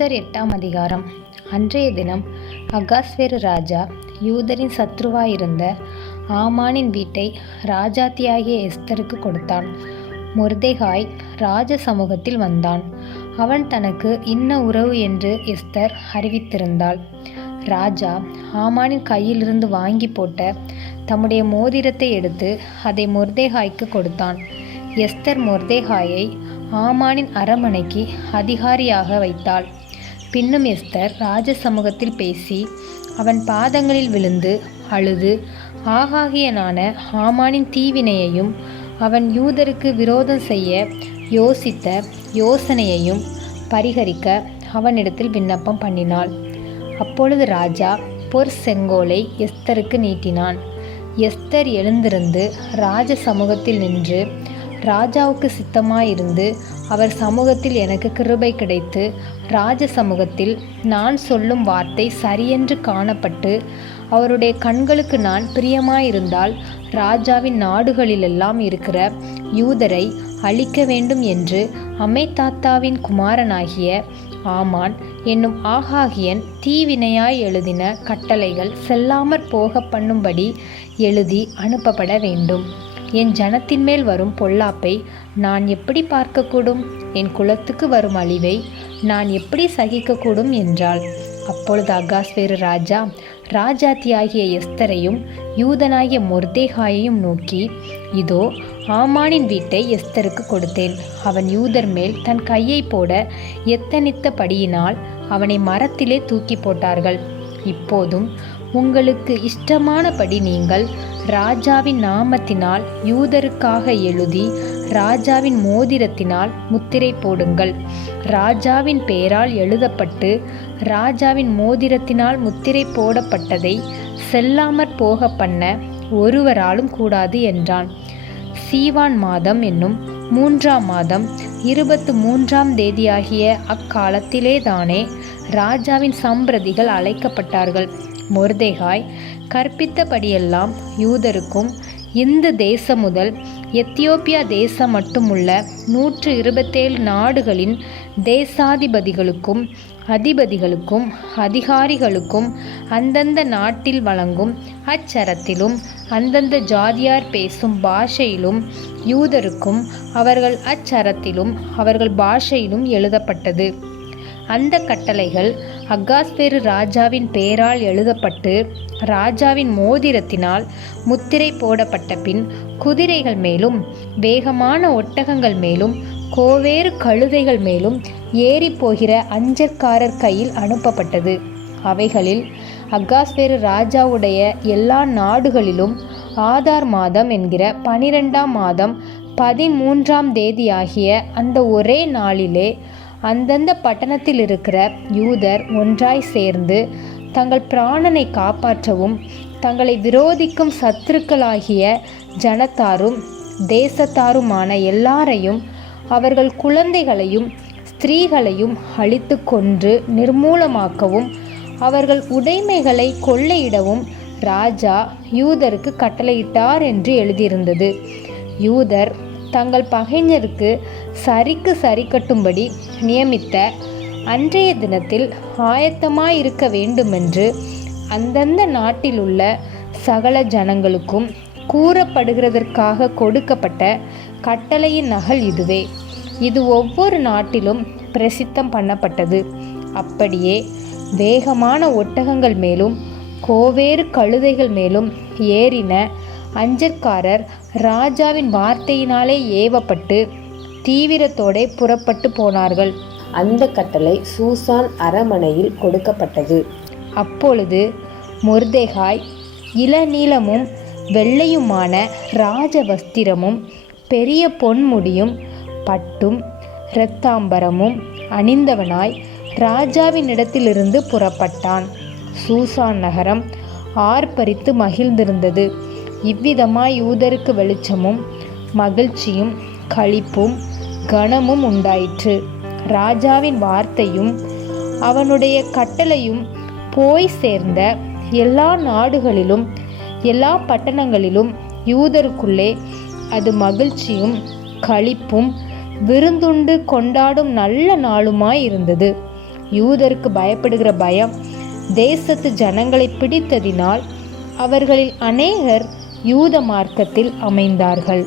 Esther 8ஆம் அதிகாரம். அன்றைய தினம் அகாஸ்வேரு ராஜா யூதரின் சத்ருவாயிருந்த ஆமானின் வீட்டை ராஜாத்தியாகிய எஸ்தருக்கு கொடுத்தான். மொர்தெகாய் ராஜ சமூகத்தில் வந்தான். அவன் தனக்கு இன்ன உறவு என்று எஸ்தர் அறிவித்திருந்தாள். ராஜா ஆமானின் கையிலிருந்து வாங்கி போட்ட தம்முடைய மோதிரத்தை எடுத்து அதை மொர்தெகாய்க்கு கொடுத்தான். எஸ்தர் மொர்தெகாயை ஆமானின் அரமனைக்கு அதிகாரியாக வைத்தாள். பின்னும் எஸ்தர் ராஜ சமூகத்தில் பேசி அவன் பாதங்களில் விழுந்து அழுது ஆகாகியனான ஆமானின் தீவினையையும் அவன் யூதருக்கு விரோதம் செய்ய யோசித்த யோசனையையும் பரிகரிக்க அவனிடத்தில் விண்ணப்பம் பண்ணினாள். அப்பொழுது ராஜா செங்கோலை எஸ்தருக்கு நீட்டினான். எஸ்தர் எழுந்திருந்து ராஜ சமூகத்தில் நின்று, ராஜாவுக்கு சித்தமாயிருந்து அவர் சமூகத்தில் எனக்கு கிருபை கிடைத்து ராஜ சமூகத்தில் நான் சொல்லும் வார்த்தை சரியென்று காணப்பட்டு அவருடைய கண்களுக்கு நான் பிரியமாயிருந்தால் ராஜாவின் நாடுகளிலெல்லாம் இருக்கிற யூதரை அழிக்க வேண்டும் என்று அம்மெதாத்தாவின் குமாரனாகிய ஆமான் என்னும் ஆகாகியன் தீவினையாய் எழுதின கட்டளைகள் செல்லாமற் போக பண்ணும்படி எழுதி அனுப்பப்பட வேண்டும். என் ஜனத்தின் மேல் வரும் பொல்லாப்பை நான் எப்படி பார்க்கக்கூடும்? என் குலத்துக்கு வரும் அழிவை நான் எப்படி சகிக்கக்கூடும் என்றாள். அப்பொழுது அகாஸ்வேரு ராஜா ராஜாத்தியாகிய எஸ்தரையும் யூதனாகிய மொர்தெகாயையும் நோக்கி, இதோ ஆமானின் வீட்டை எஸ்தருக்கு கொடுத்தேன். அவன் யூதர் மேல் தன் கையை போட எத்தனித்தபடியினால் அவனை மரத்திலே தூக்கி போட்டார்கள். இப்போதும் உங்களுக்கு இஷ்டமானபடி நீங்கள் ராஜாவின் நாமத்தினால் யூதருக்காக எழுதி ராஜாவின் மோதிரத்தினால் முத்திரை போடுங்கள். ராஜாவின் பெயரால் எழுதப்பட்டு ராஜாவின் மோதிரத்தினால் முத்திரை போடப்பட்டதை செல்லாமற் போக பண்ண ஒருவராலும் கூடாது என்றான். சீவான் மாதம் என்னும் 3ஆம் மாதம் 23ஆம் தேதியாகிய அக்காலத்திலேதானே ராஜாவின் சம்பிரதிகள் அழைக்கப்பட்டார்கள். மொர்தெகாய் கற்பித்தபடியெல்லாம் யூதருக்கும் இந்த தேசம் முதல் எத்தியோப்பியா தேசம் மட்டுமுள்ள 127 நாடுகளின் தேசாதிபதிகளுக்கும் அதிபதிகளுக்கும் அதிகாரிகளுக்கும் அந்தந்த நாட்டில் வழங்கும் அச்சரத்திலும் அந்தந்த ஜாதியார் பேசும் பாஷையிலும் யூதருக்கும் அவர்கள் அச்சரத்திலும் அவர்கள் பாஷையிலும் எழுதப்பட்டது. அந்த கட்டளைகள் அகாஸ்வேரு ராஜாவின் பெயரால் எழுதப்பட்டு ராஜாவின் மோதிரத்தினால் முத்திரை போடப்பட்ட பின் குதிரைகள் மேலும் வேகமான ஒட்டகங்கள் மேலும் கோவேறு கழுதைகள் மேலும் ஏறி போகிற அஞ்சற்காரர் கையில் அனுப்பப்பட்டது. அவைகளில் அகாஸ்வேரு ராஜாவுடைய எல்லா நாடுகளிலும் ஆதார் மாதம் என்கிற 12ஆம் மாதம் 13ஆம் தேதியாகிய அந்த ஒரே நாளிலே அந்தந்த பட்டணத்தில் இருக்கிற யூதர் ஒன்றாய் சேர்ந்து தங்கள் பிராணனை காப்பாற்றவும் தங்களை விரோதிக்கும் சத்துருக்களாகிய ஜனத்தாரும் தேசத்தாருமான எல்லாரையும் அவர்கள் குழந்தைகளையும் ஸ்திரீகளையும் அழித்து கொன்று நிர்மூலமாக்கவும் அவர்கள் உடைமைகளை கொள்ளையிடவும் ராஜா யூதருக்கு கட்டளையிட்டார் என்று எழுதியிருந்தது. யூதர் தங்கள் பகைஞருக்கு சரிக்கு சரி கட்டும்படி நியமித்த அன்றைய தினத்தில் ஆயத்தமாயிருக்க வேண்டுமென்று அந்தந்த நாட்டிலுள்ள சகல ஜனங்களுக்கும் கூறப்படுகிறதற்காக கொடுக்கப்பட்ட கட்டளையின் நகல் இதுவே. இது ஒவ்வொரு நாட்டிலும் பிரசித்தம் பண்ணப்பட்டது. அப்படியே வேகமான ஒட்டகங்கள் மேலும் கோவேறு கழுதைகள் மேலும் ஏறின அஞ்சற்காரர் ராஜாவின் வார்த்தையினாலே ஏவப்பட்டு தீவிரத்தோടെ புறப்பட்டு போனார்கள். அந்த கட்டளை சூசான் அரமனையில் கொடுக்கப்பட்டது. அப்பொழுது மொர்தெகாய் இளநீலமும் வெள்ளையுமான ராஜ வஸ்திரமும் பெரிய பொன்முடியும் பட்டும் இரத்தாம்பரமும் அணிந்தவனாய் ராஜாவினிடத்திலிருந்து புறப்பட்டான். சூசான் நகரம் ஆர்ப்பரித்து மகிழ்ந்திருந்தது. இவ்விதமாய் யூதருக்கு வெளிச்சமும் மகிழ்ச்சியும் களிப்பும் கனமும் உண்டாயிற்று. ராஜாவின் வார்த்தையும் அவனுடைய கட்டளையும் போய் சேர்ந்த எல்லா நாடுகளிலும் எல்லா பட்டணங்களிலும் யூதருக்குள்ளே அது மகிழ்ச்சியும் களிப்பும் விருந்துண்டு கொண்டாடும் நல்ல நாளுமாய் இருந்தது. யூதருக்கு பயப்படுகிற பயம் தேசத்து ஜனங்களை பிடித்ததினால் அவர்களில் அநேகர் யூத மார்க்கத்தில் அமைந்தார்கள்.